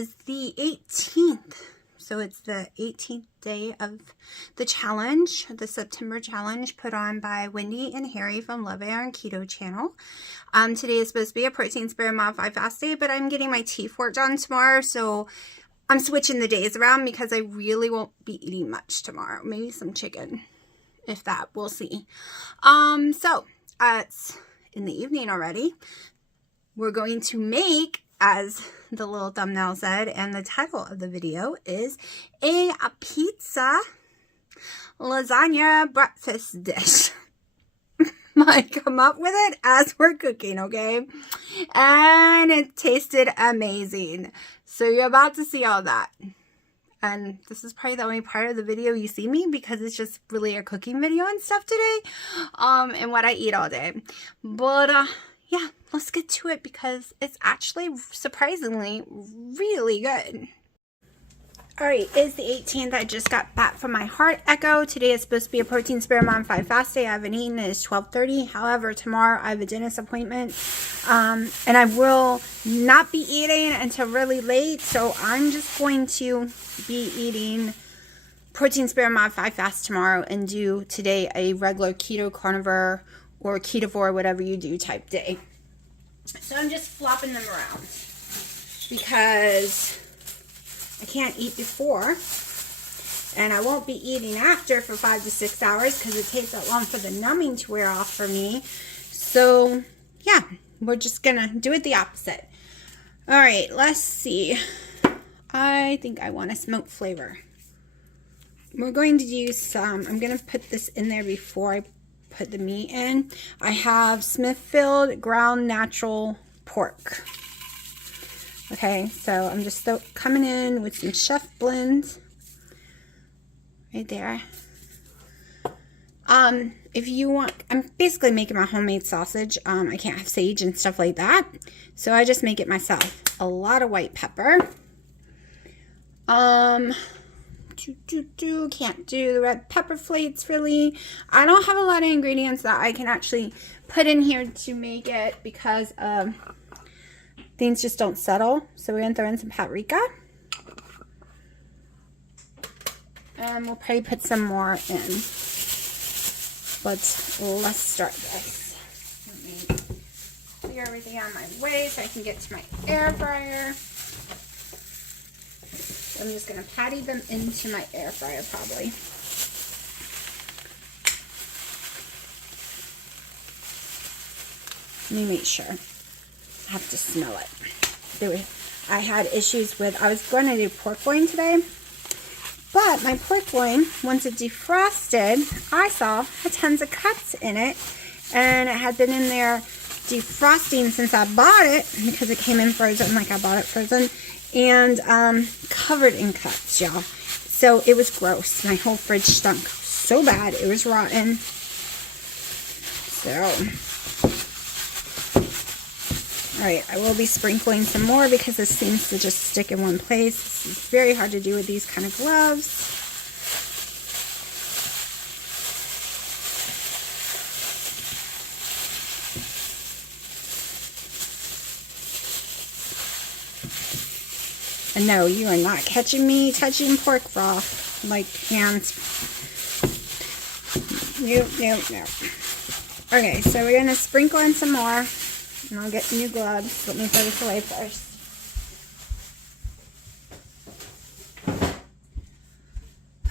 is the 18th. So it's the 18th day of the challenge, the September challenge put on by Wendy and Harry from Olivia and Keto channel. Today is supposed to be a protein spare modified fast day, but I'm getting my teeth work done tomorrow, so I'm switching the days around because I really won't be eating much tomorrow. Maybe some chicken, if that, we'll see. So it's in the evening already. We're going to make, as the little thumbnail said, and the title of the video is a pizza lasagna breakfast dish. I come up with it as we're cooking, okay? And it tasted amazing. So you're about to see all that. And this is probably the only part of the video you see me, because it's just really a cooking video and stuff today. And what I eat all day. But yeah, let's get to it because it's actually surprisingly really good. Alright, it's the 18th. I just got back from my heart echo. Today is supposed to be a protein spare modified fast day. I haven't eaten. It is 12:30. However, tomorrow I have a dentist appointment. And I will not be eating until really late. So I'm just going to be eating protein spare modified fast tomorrow and do today a regular keto, carnivore, or ketovore, whatever you do type day. So I'm just flopping them around because I can't eat before, and I won't be eating after for 5 to 6 hours because it takes that long for the numbing to wear off for me. So yeah, we're just gonna do it the opposite. All right, let's see. I think I want a smoked flavor. We're going to use some, I'm gonna put this in there before I put the meat in. I have Smithfield ground natural pork. Okay, so I'm just coming in with some chef blends right there. If you want, I'm basically making my homemade sausage. I can't have sage and stuff like that, so I just make it myself. A lot of white pepper. Can't do the red pepper flakes really. I don't have a lot of ingredients that I can actually put in here to make it because things just don't settle. So we're gonna throw in some paprika, and we'll probably put some more in. But let's start this. Let me clear everything out of my way so I can get to my air fryer. I'm just going to patty them into my air fryer probably. Let me make sure. I have to smell it. I had issues with, I was going to do pork loin today, but my pork loin, once it defrosted, I saw had tons of cuts in it, and it had been in there defrosting since I bought it, because it came in frozen, like I bought it frozen, and covered in cuts, y'all. So it was gross. My whole fridge stunk so bad. It was rotten. So, alright, I will be sprinkling some more because this seems to just stick in one place. This is very hard to do with these kind of gloves. And no, you are not catching me touching pork broth like hands. Nope. Okay, so we're going to sprinkle in some more. And I'll get new gloves. Let me throw this away first.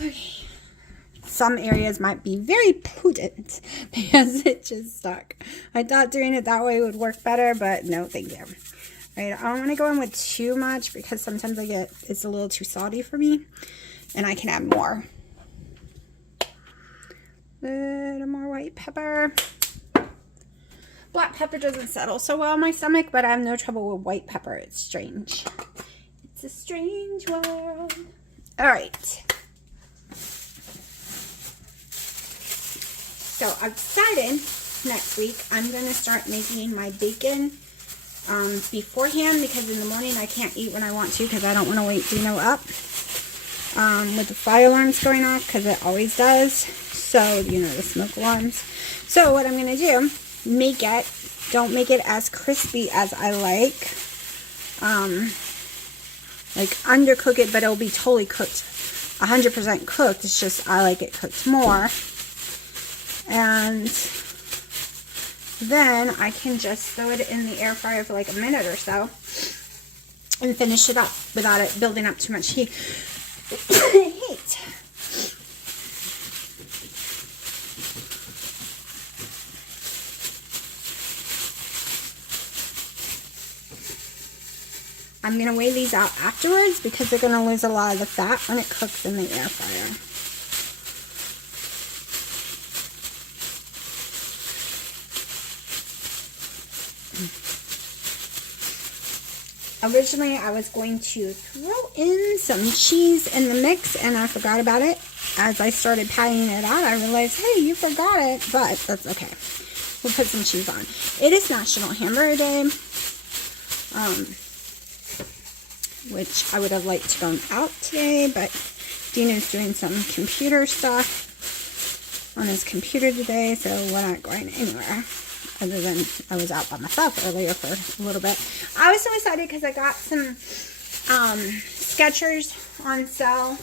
Okay. Some areas might be very potent because it just stuck. I thought doing it that way would work better, but no, thank you. Right, I don't want to go in with too much because sometimes it's a little too salty for me, and I can add more. Little more white pepper. Black pepper doesn't settle so well in my stomach, but I have no trouble with white pepper. It's strange. It's a strange world. All right. So I've decided next week I'm going to start making my bacon beforehand, because in the morning I can't eat when I want to because I don't want to wake Dino up with the fire alarms going off, because it always does. So, you know, the smoke alarms. So what I'm going to do, don't make it as crispy as I like. like undercook it, but it'll be totally cooked, 100% cooked. It's just I like it cooked more. And then I can just throw it in the air fryer for like a minute or so and finish it up without it building up too much heat. I'm going to weigh these out afterwards because they're going to lose a lot of the fat when it cooks in the air fryer. Originally, I was going to throw in some cheese in the mix, and I forgot about it. As I started patting it out, I realized, hey, you forgot it, but that's okay. We'll put some cheese on. It is National Hamburger Day, which I would have liked to go out today, but Dino's doing some computer stuff on his computer today, so we're not going anywhere. Other than I was out by myself earlier for a little bit. I was so excited because I got some Skechers on sale.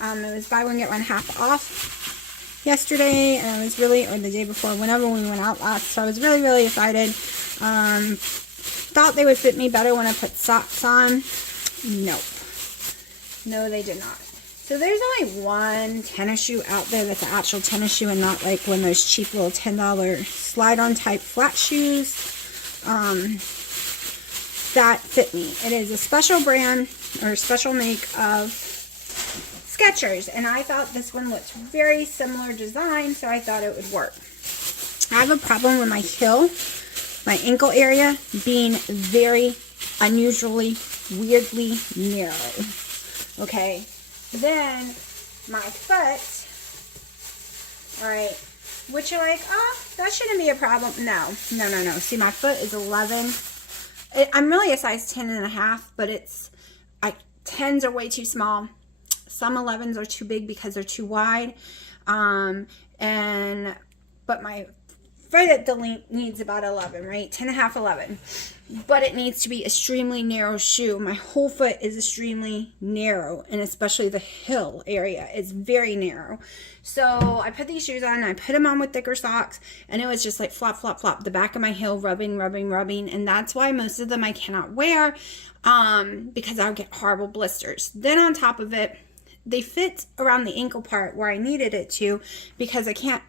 It was buy one get one half off yesterday, and I was really, or the day before, whenever we went out last. So I was really, really excited. Thought they would fit me better when I put socks on. Nope. No, they did not. So there's only one tennis shoe out there that's an actual tennis shoe and not like one of those cheap little $10 slide-on type flat shoes that fit me. It is a special brand or a special make of Skechers, and I thought this one looked very similar design, so I thought it would work. I have a problem with my heel, my ankle area being very unusually, weirdly narrow. Okay. Then my foot, all right, which you're like, oh, that shouldn't be a problem. No. See, my foot is 11. I'm really a size 10.5, but 10s are way too small. Some 11s are too big because they're too wide. But my foot needs about 11, right? 10.5, 11. But it needs to be extremely narrow shoe. My whole foot is extremely narrow, and especially the heel area is very narrow. So I put these shoes on, I put them on with thicker socks, and it was just like flop, flop, flop. The back of my heel rubbing, and that's why most of them I cannot wear because I'll get horrible blisters. Then on top of it, they fit around the ankle part where I needed it to, because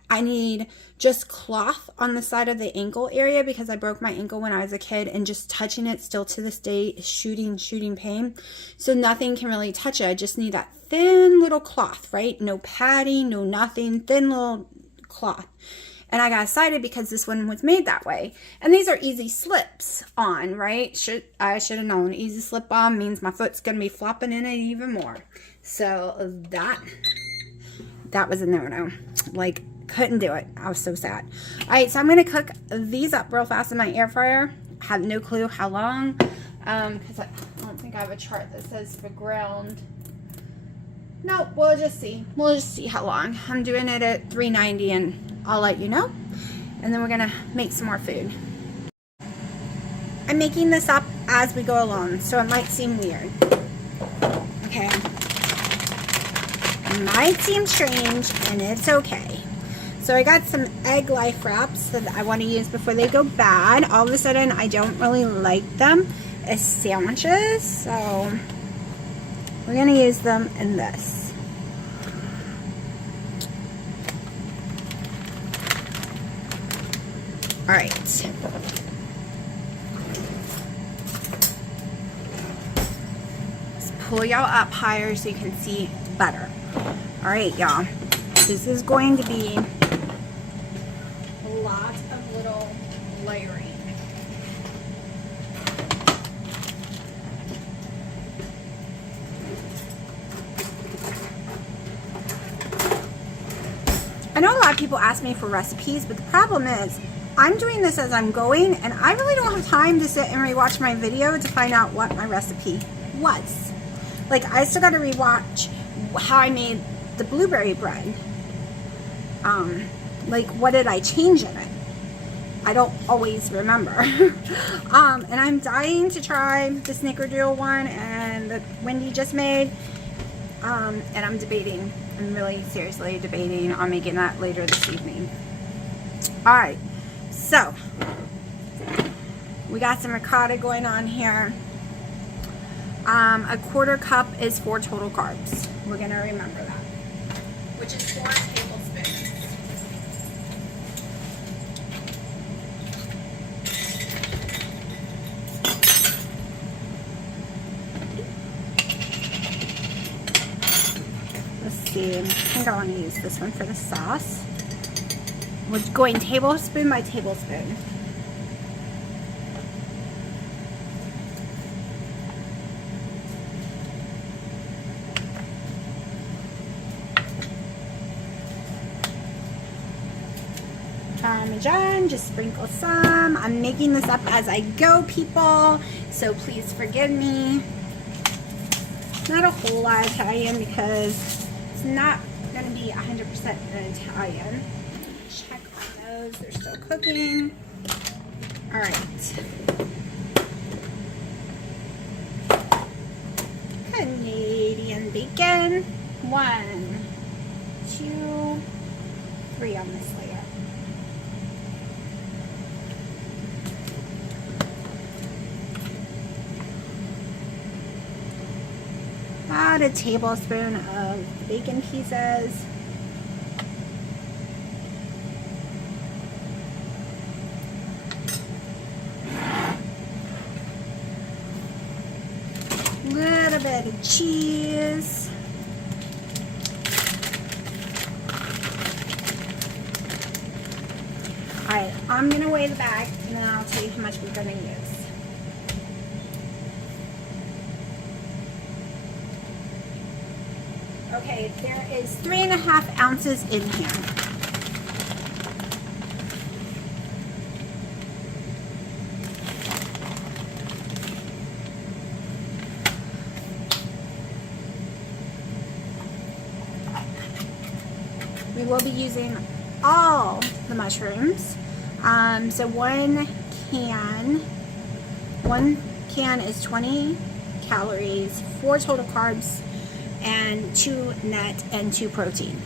I need just cloth on the side of the ankle area because I broke my ankle when I was a kid, and just touching it still to this day is shooting pain. So nothing can really touch it. I just need that thin little cloth, right? No padding, no nothing, thin little cloth. And I got excited because this one was made that way. And these are easy slips on, right? I should have known. Easy slip on means my foot's going to be flopping in it even more. So that was a no-no. Like, couldn't do it. I was so sad. All right, so I'm going to cook these up real fast in my air fryer. I have no clue how long, because I don't think I have a chart that says for ground. No, we'll just see. We'll just see how long. I'm doing it at 390, and I'll let you know. And then we're going to make some more food. I'm making this up as we go along, so it might seem weird. Okay. It might seem strange, and it's okay. So I got some egg life wraps that I want to use before they go bad. All of a sudden, I don't really like them as sandwiches, so we're going to use them in this. All right. Let's pull y'all up higher so you can see better. All right, y'all. This is going to be a lot of little layering. I know a lot of people ask me for recipes, but the problem is I'm doing this as I'm going, and I really don't have time to sit and rewatch my video to find out what my recipe was. Like, I still got to rewatch how I made the blueberry bread. Like, what did I change in it? I don't always remember. And I'm dying to try the snickerdoodle one and the Wendy just made. And I'm debating. I'm really seriously debating on making that later this evening. Alright, so we got some ricotta going on here. A quarter cup is 4 total carbs. We're going to remember that. Which is 4 tablespoons. Let's see. I think I want to use this one for the sauce. We're going tablespoon by tablespoon. Parmesan, just sprinkle some. I'm making this up as I go, people, so please forgive me. Not a whole lot of Italian because it's not going to be 100% an Italian. Check on those, they're still cooking. All right. Canadian bacon. 1, 2, 3 on this layer. About a tablespoon of bacon pieces. Little bit of cheese. Alright, I'm going to weigh the bag and then I'll tell you how much we're going to use. Okay, there is 3.5 ounces in here. We will be using all the mushrooms. So one can is 20 calories, 4 total carbs, and 2 net and 2 protein.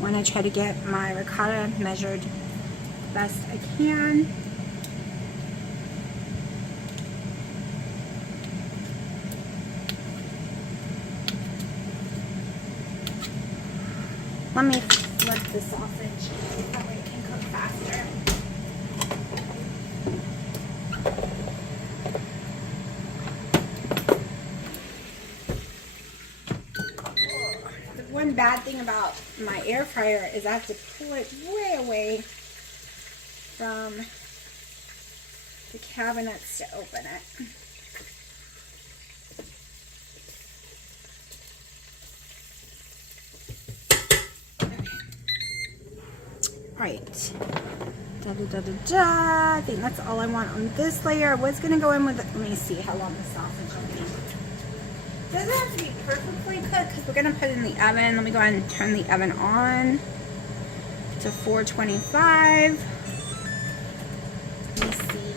When I try to get my ricotta measured the best I can. Let me flip the sausage, that way it can cook faster. One bad thing about my air fryer is I have to pull it way away from the cabinets to open it. Right. I think that's all I want on this layer. I was going to go in with, let me see how long the sausage will be. It doesn't have to be perfectly cooked because we're going to put it in the oven. Let me go ahead and turn the oven on to 425. Let me see.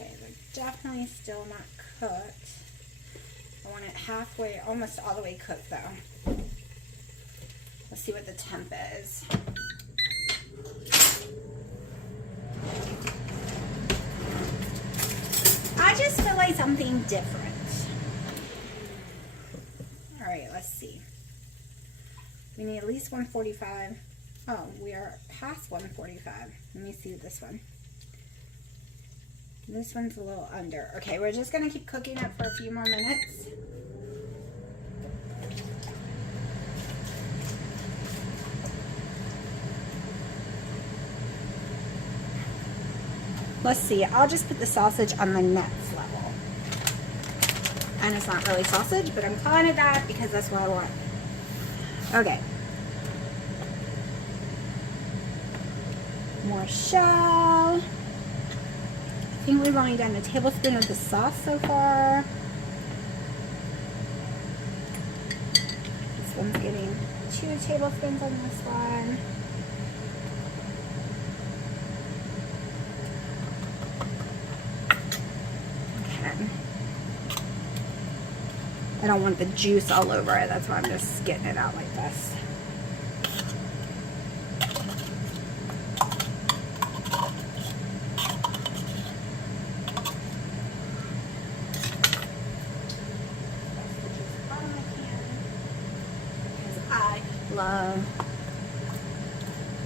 Okay, they're definitely still not cooked. I want it halfway, almost all the way cooked though. Let's see what the temp is. I just feel like something different. All right, let's see. We need at least 145. Oh, we are past 145. Let me see this one. This one's a little under. Okay, we're just gonna keep cooking it for a few more minutes. let's see. I'll just put the sausage on the next level. And it's not really sausage, but I'm calling it that because that's what I want. Okay. More shell. I think we've only done a tablespoon of the sauce so far. This one's getting 2 tablespoons on this one. Okay. I don't want the juice all over it. That's why I'm just getting it out like this.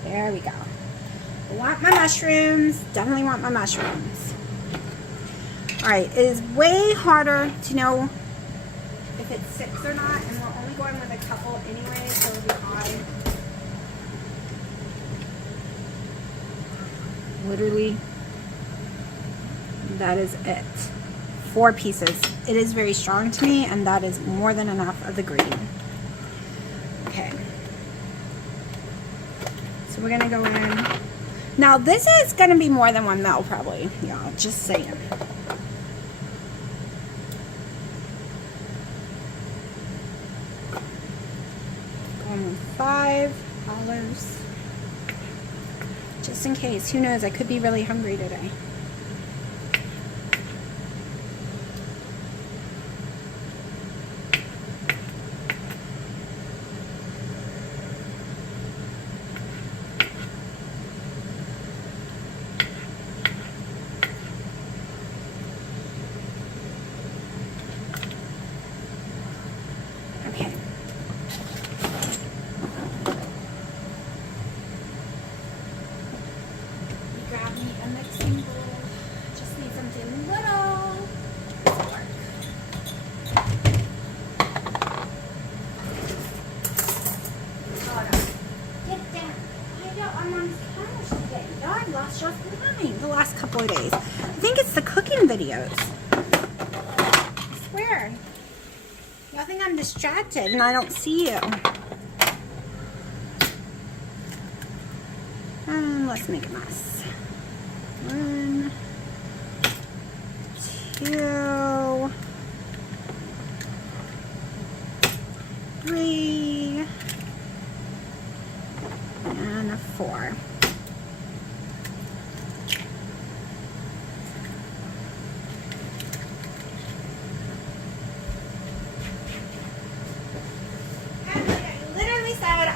There we go. I want my mushrooms. Definitely want my mushrooms. Alright, it is way harder to know if it's 6 or not, and we're only going with a couple anyway, so it'll be fine. Literally, that is it. 4 pieces. It is very strong to me, and that is more than enough of the green. Okay. So we're gonna go in. Now this is gonna be more than 1 mil probably. Yeah, just saying. Going with 5 olives. Just in case. Who knows? I could be really hungry today. The last couple of days. I think it's the cooking videos. I swear. I think I'm distracted and I don't see you. Let's make a mess. 1, 2, 3, and 4.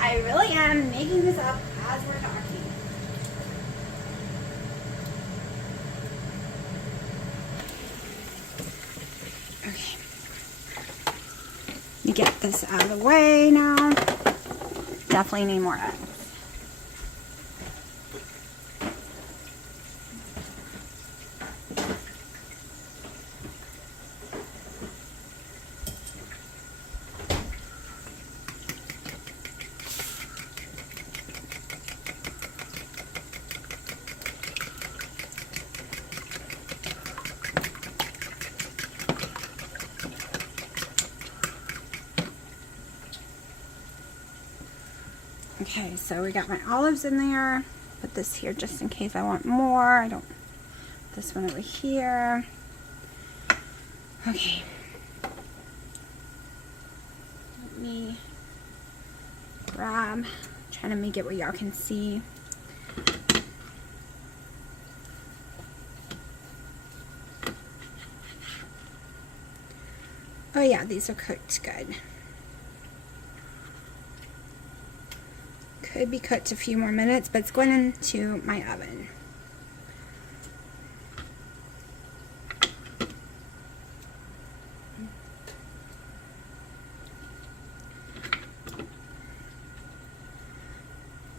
I really am making this up as we're talking. Okay. You get this out of the way now. Definitely need more eggs. Okay, so we got my olives in there. Put this here just in case I want more. I don't. This one over here. Okay. Let me grab. Trying to make it where y'all can see. Oh yeah, these are cooked good. Could be cooked a few more minutes, but it's going into my oven.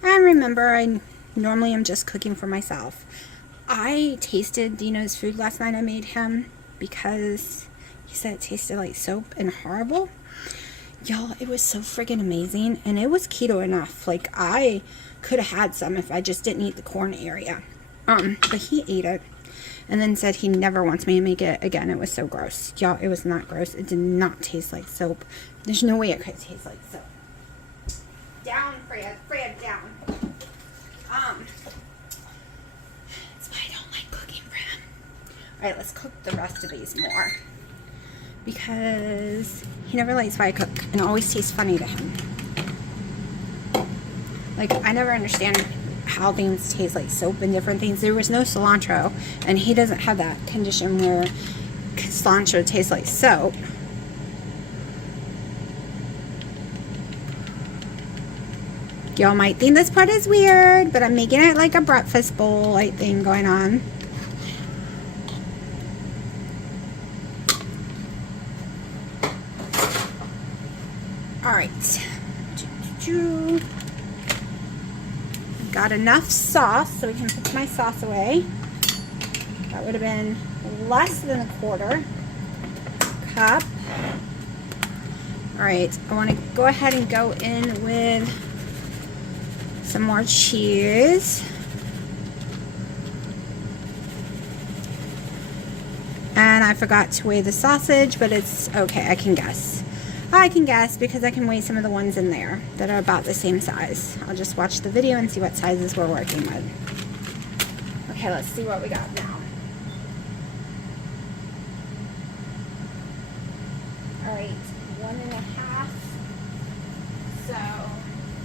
And remember, I normally am just cooking for myself. I tasted Dino's food last night I made him because he said it tasted like soap and horrible. Y'all, it was so friggin' amazing, and it was keto enough. Like, I could have had some if I just didn't eat the corn area. But he ate it. and then said he never wants me to make it again. It was so gross. Y'all, it was not gross. It did not taste like soap. There's no way it could taste like soap. Down, Fred. Fred, down. That's why I don't like cooking for him. Alright, let's cook the rest of these more. Because he never likes why I cook. And it always tastes funny to him. Like, I never understand how things taste like soap and different things. There was no cilantro, and he doesn't have that condition where cilantro tastes like soap. Y'all might think this part is weird, but I'm making it like a breakfast bowl like thing going on. Alright. Got enough sauce so we can put my sauce away. That would have been less than a quarter cup. Alright, I want to go ahead and go in with some more cheese. And I forgot to weigh the sausage, but it's okay, I can guess. I can guess because I can weigh some of the ones in there that are about the same size. I'll just watch the video and see what sizes we're working with. Okay, let's see what we got now. Alright, 1.5. So,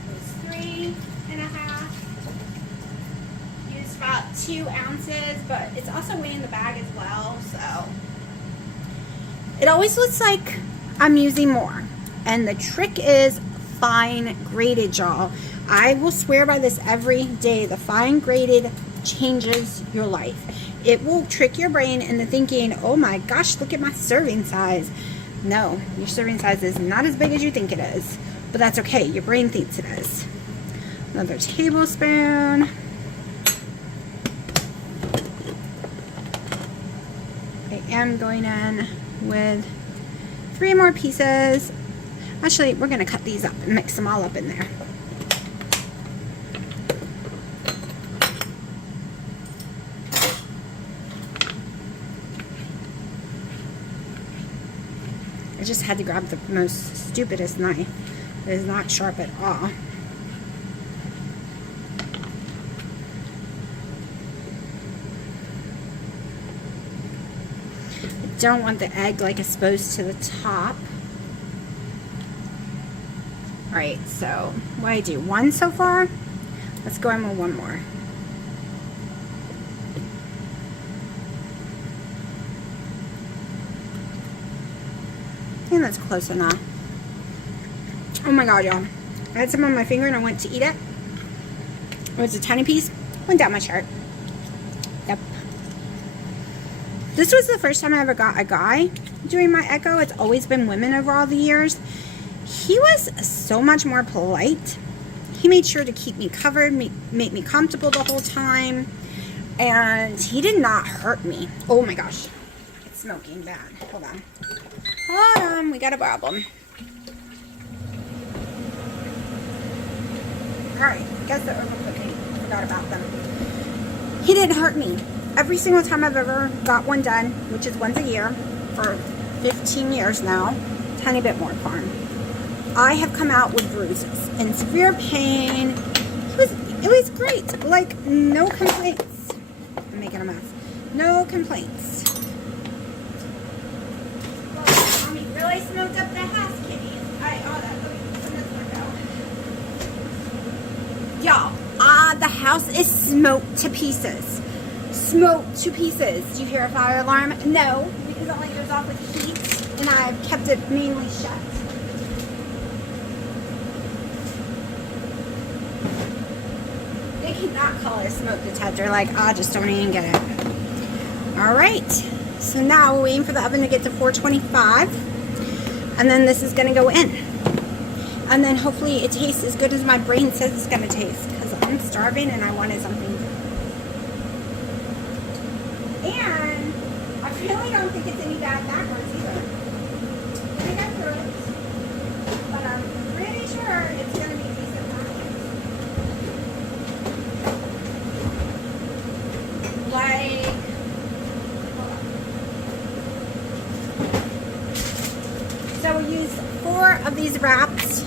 it was 3.5. Used about 2 ounces, but it's also weighing the bag as well, so. It always looks like I'm using more, and the trick is fine grated, y'all. I will swear by this every day. The fine grated changes your life. It will trick your brain into thinking, oh my gosh, look at my serving size. No, your serving size is not as big as you think it is, but that's okay. Your brain thinks it is. Another tablespoon. I am going in with 3 more pieces. Actually, we're going to cut these up and mix them all up in there. I just had to grab the most stupidest knife. It is not sharp at all. Don't want the egg like exposed to the top. Alright, so what I do? 1 so far? Let's go in with 1 more. I think that's close enough. Oh my god, y'all. I had some on my finger and I went to eat it. It was a tiny piece. Went down my shirt. Yep. This was the first time I ever got a guy doing my echo. It's always been women over all the years. He was so much more polite. He made sure to keep me covered, make me comfortable the whole time. And he did not hurt me. Oh my gosh. It's smoking bad. Hold on. Hold on. We got a problem. Alright. Guess they're overcooking. Forgot about them. He didn't hurt me. Every single time I've ever got one done, which is once a year for 15 years now, tiny bit more for him, I have come out with bruises and severe pain. It was great. Like, no complaints. I'm making a mess. No complaints. Well, Mommy really smoked up the house, kitties. Alright, all that. Y'all, the house is smoked to pieces. Smoked to pieces. Do you hear a fire alarm? No, because it only goes off with heat, and I've kept it mainly shut. They cannot call it a smoke detector. Like, I just don't even get it. Alright, so now we're waiting for the oven to get to 425, and then this is going to go in. And then hopefully it tastes as good as my brain says it's going to taste, because I'm starving and I wanted something good. And I really don't think it's any bad backwards either. I think I threw it, but I'm pretty sure it's going to be decent backwards. Like, wraps.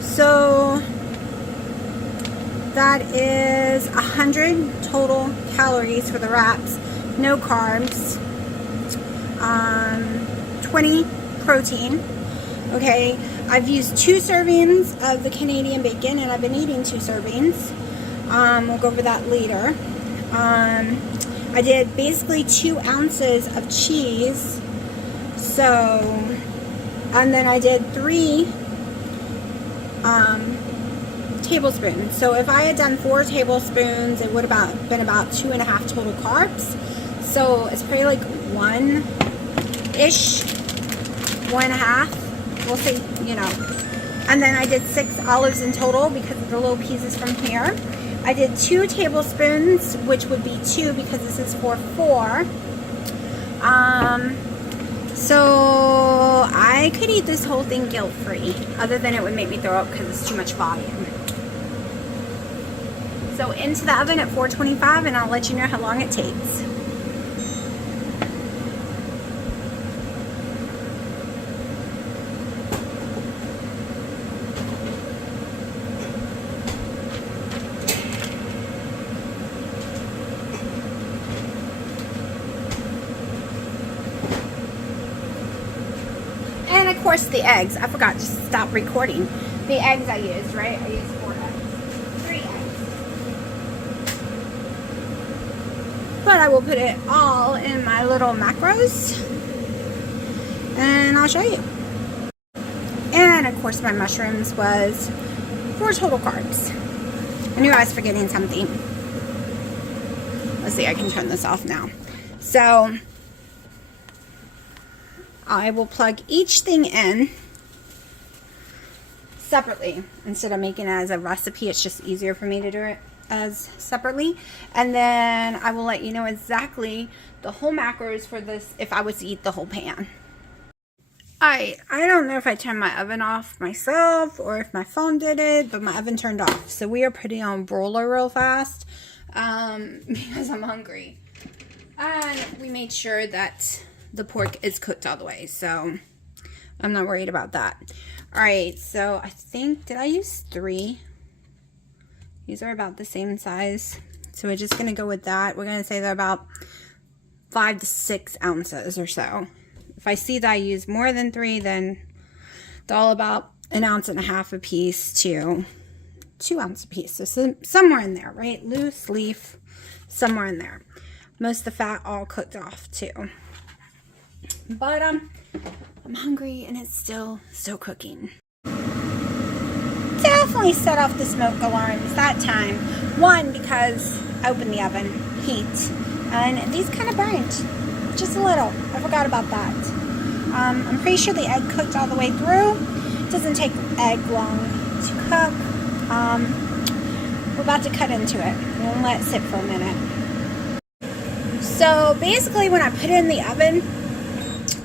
So that is 100 total calories for the wraps, no carbs, 20 protein. Okay, I've used 2 servings of the Canadian bacon, and I've been eating 2 servings. We'll go over that later. I did basically 2 ounces of cheese. So, and then I did 3 tablespoons. So if I had done 4 tablespoons, it would have been about 2.5 total carbs. So it's probably like 1-ish, 1.5. We'll see, you know. And then I did 6 olives in total because of the little pieces from here. I did 2 tablespoons, which would be 2 because this is for 4. So I could eat this whole thing guilt-free, other than it would make me throw up because it's too much volume. So into the oven at 425, and I'll let you know how long it takes. And of course the eggs. I forgot to stop recording. The eggs I used, right? I used 4 eggs. 3 eggs. But I will put it all in my little macros. And I'll show you. And of course my mushrooms was 4 total carbs. I knew I was forgetting something. Let's see, I can turn this off now. So I will plug each thing in separately. Instead of making it as a recipe, it's just easier for me to do it as separately. And then I will let you know exactly the whole macros for this if I was to eat the whole pan. I don't know if I turned my oven off myself or if my phone did it, but my oven turned off. So we are putting on broiler real fast because I'm hungry. And we made sure that the pork is cooked all the way, so I'm not worried about that. All right, so I think, did I use 3? These are about the same size, so we're just gonna go with that. We're gonna say they're about 5 to 6 ounces or so. If I see that I use more than 3, then they're all about 1.5 ounces a piece to 2 ounces a piece. So somewhere in there, right? Loose leaf, somewhere in there. Most of the fat all cooked off too. But I'm hungry and it's still cooking. Definitely set off the smoke alarms that time. 1, because I opened the oven, heat, and these kind of burned just a little. I forgot about that. I'm pretty sure the egg cooked all the way through. It doesn't take egg long to cook. We're about to cut into it. We'll let it sit for a minute. So basically when I put it in the oven,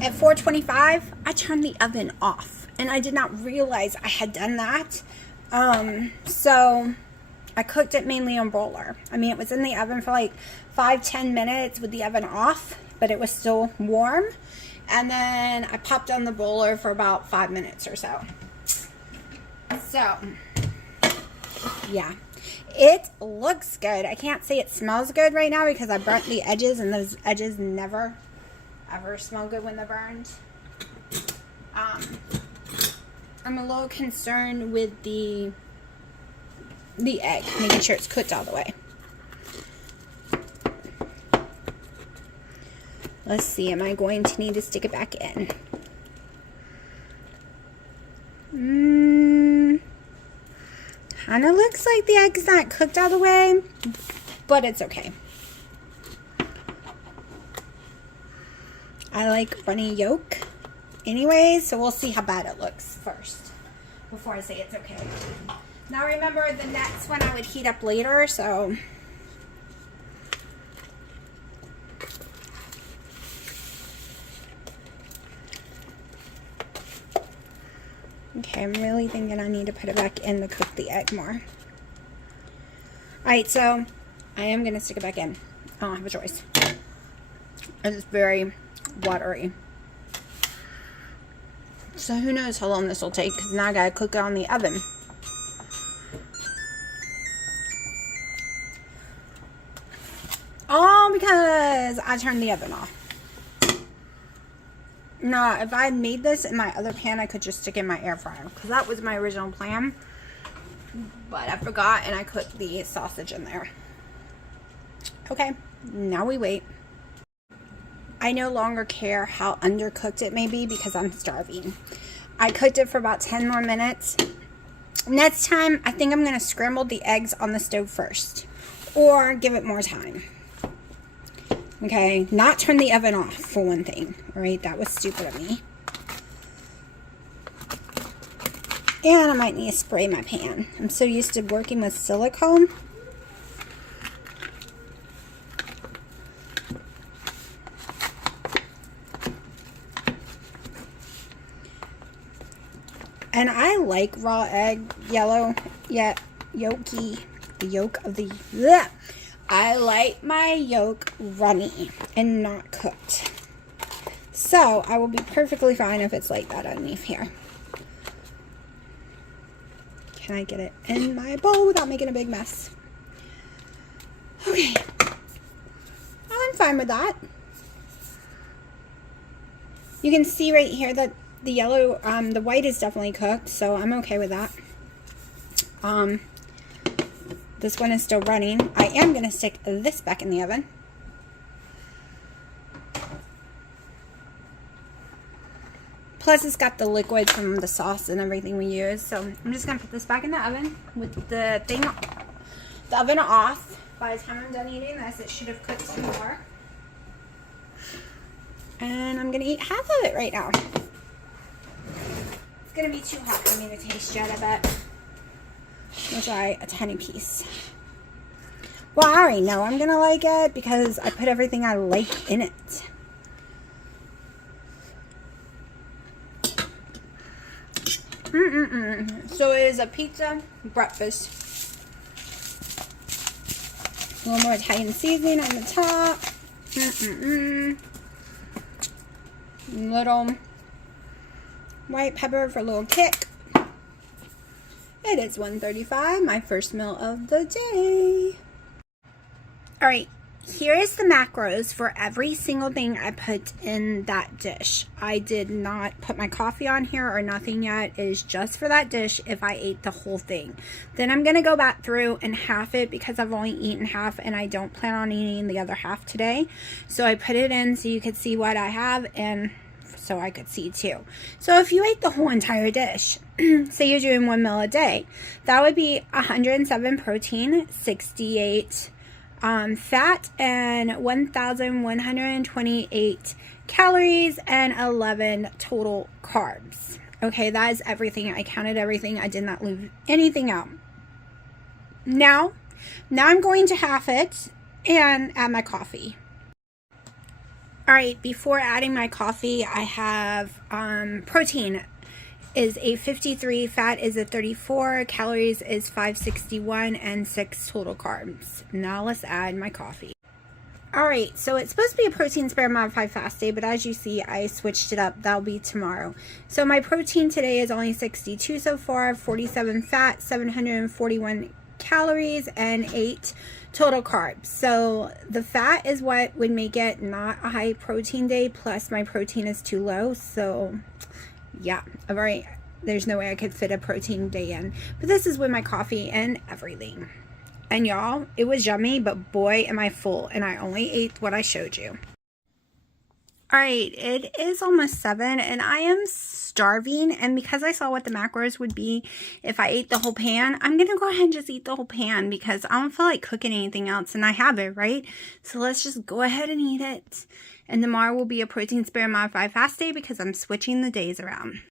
at 425, I turned the oven off, and I did not realize I had done that. So I cooked it mainly on broiler. I mean, it was in the oven for like 5-10 minutes with the oven off, but it was still warm. And then I popped on the broiler for about 5 minutes or so. So, yeah. It looks good. I can't say it smells good right now because I burnt the edges, and those edges never ever smell good when they're burned. I'm a little concerned with the egg, making sure it's cooked all the way. Let's see, am I going to need to stick it back in? Kind of looks like the egg's not cooked all the way, but it's okay. I like runny yolk anyway, so we'll see how bad it looks first before I say it's okay. Now remember, the next one I would heat up later, so okay, I'm really thinking I need to put it back in to cook the egg more. Alright, so I am going to stick it back in. I don't have a choice. It's very watery. So who knows how long this will take, because now I gotta cook it on the oven. All because I turned the oven off. Now, if I had made this in my other pan, I could just stick it in my air fryer, because that was my original plan. But I forgot, and I cooked the sausage in there. Okay, now we wait. I no longer care how undercooked it may be because I'm starving. I cooked it for about 10 more minutes. Next time, I think I'm going to scramble the eggs on the stove first, or give it more time. Okay, not turn the oven off for one thing. All right, that was stupid of me. And I might need to spray my pan. I'm so used to working with silicone. And I like raw egg, yellow, yet yolky, the yolk of the, bleh. I like my yolk runny and not cooked. So I will be perfectly fine if it's like that underneath here. Can I get it in my bowl without making a big mess? Okay. I'm fine with that. You can see right here that the yellow, the white is definitely cooked, so I'm okay with that. This one is still running. I am going to stick this back in the oven. Plus, it's got the liquids from the sauce and everything we use. So, I'm just going to put this back in the oven with the oven off. By the time I'm done eating this, it should have cooked some more. And I'm going to eat half of it right now. It's going to be too hot for me to taste yet, I bet. I'll try a tiny piece. Well, I already know I'm going to like it because I put everything I like in it. So it is a pizza breakfast. A little more Italian seasoning on the top. Little white pepper for a little kick. It is 1:35, my first meal of the day. Alright, here is the macros for every single thing I put in that dish. I did not put my coffee on here or nothing yet. It is just for that dish if I ate the whole thing. Then I'm going to go back through and half it because I've only eaten half and I don't plan on eating the other half today. So I put it in so you could see what I have and so I could see too. So if you ate the whole entire dish, say you're doing 1 meal a day, that would be 107 protein, 68 fat, and 1,128 calories, and 11 total carbs. Okay, that is everything. I counted everything. I did not leave anything out. Now I'm going to half it and add my coffee. Alright, before adding my coffee, I have protein is a 53, fat is a 34, calories is 561, and 6 total carbs. Now let's add my coffee. Alright, so it's supposed to be a protein spare modified fast day, but as you see, I switched it up. That'll be tomorrow. So my protein today is only 62 so far, 47 fat, 741 calories, and 8 total carbs. So the fat is what would make it not a high protein day, plus my protein is too low. So yeah, there's no way I could fit a protein day in. But this is with my coffee and everything. And y'all, it was yummy, but boy, am I full. And I only ate what I showed you. Alright, it is almost 7 and I am starving. And because I saw what the macros would be if I ate the whole pan, I'm going to go ahead and just eat the whole pan because I don't feel like cooking anything else. And I have it, right? So let's just go ahead and eat it. And tomorrow will be a protein spare modified fast day because I'm switching the days around.